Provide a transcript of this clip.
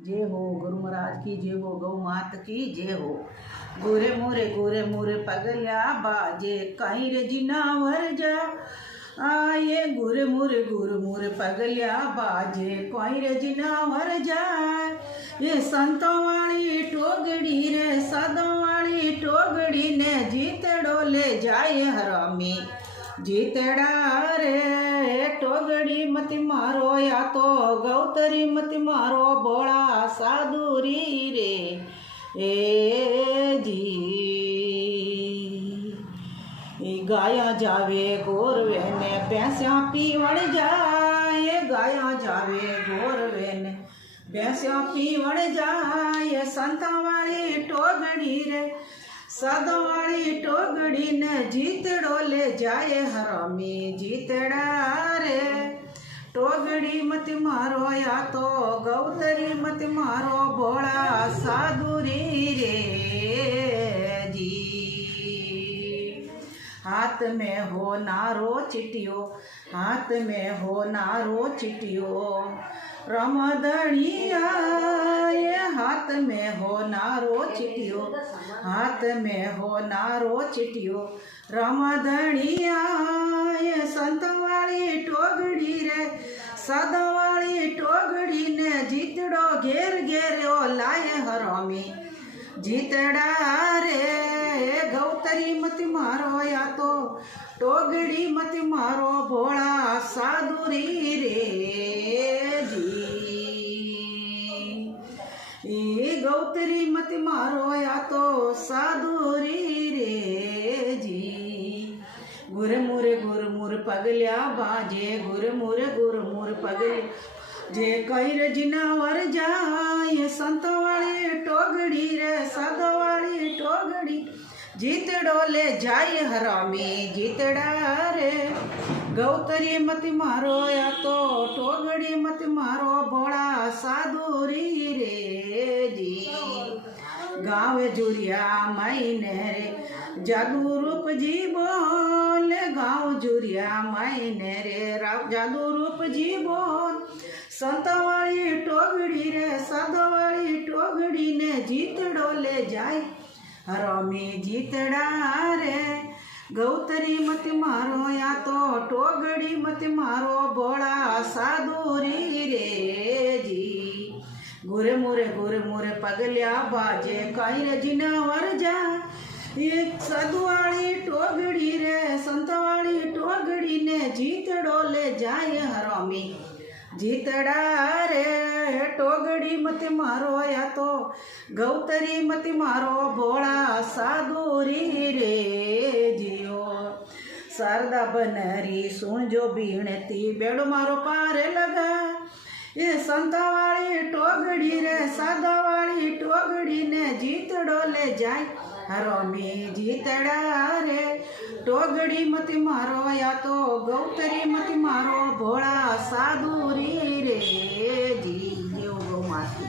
जय हो गुरु महाराज की जय हो, गौ मात की जय हो। गोरे मोरे पगल्या बाजे कहीं रे जिनावर जा आये। गोरे मोरे पगल्या बाजे कहीं रे जिनावर जाए। ये संतों वाली टोगड़ी रे सादों वाली टोगड़ी ने जीतड़ो ले जाए हरामी। जीतड़ा रे टोगड़ी मत मारो या तो गौतरी मत मारो बोला साधुरी रे ए जी। गाया जावे गोरवे ने भैंसा पीवण जाए। गाया जावे गोरवे ने भैंसा पीवण जाए। संता वाली टोगड़ी रे सादों वाली टोगड़ी ने जीतड़ो ले जाए हरामी। जीतड़ा रे टोगड़ी मत मारो या तो गौतरी मत मारो भोला साधुरी रे जी। हाथ में हो नारो चिटियो, हाथ में हो नारो चिटियो रमदनिया। ये हाथ में हो नारो चिटियो, हाथ में हो नारो चिटियो रमदनिया। ये संत वाली टोगड़ी रे सादा वाली टोगड़ी ने जीतड़ो घेर घेर ओ लाए हरामी। जीतड़ा रे गौतरी मत मारो या तो टोगड़ी मत मारो भोला साधुरी रे जी। गौतरी मत मारो या तो साधुरी रे जी। गुर पगल्या बाजे गुर पगल्या जे कईर जिनावर जाए। संत वाली टोगड़ी रे साधो वाली टोगड़ी जीतड़ो ले जाए हरामी। जीतड़ा रे गौतरी मत मारो या तो टोगड़ी मत मारो भोला साधुरी रे जी। गाँव जुरिया मायने रे जादू रूप जी बोल। गाँव जुरिया मायने रे जादू रूप जी बोल। संत वाली टोगड़ी रे साधो वाली टोगड़ी ने जीतड़ो ले जाए हरामी। जीतड़ा रे गौतरी मत मारो या तो टोगड़ी मत मारो भोला साधुरी रे जी। गुरे मोरे पगल्या बाजे कहीं रे जिनावर जा। ये साधु वाली टोगड़ी रे संत वाली टोगड़ी ने जीतड़ो ले जाए हरामी। जीतड़ा रे टोगड़ी मत मारो या तो गौतरी मत मारो भोला साधुरी रे जियो। शारदा बनरी सुन जो बीणती बेड़ो मारो पारे लगा। ये संता वाली टोगड़ी रे सादा वाली टोगड़ी ने जीतड़ो ले जाए हरामी। जीतड़ा रे टोगड़ी मत मारो या तो गौतरी मत मारो भोला साधुरी रे जी। गौ माता।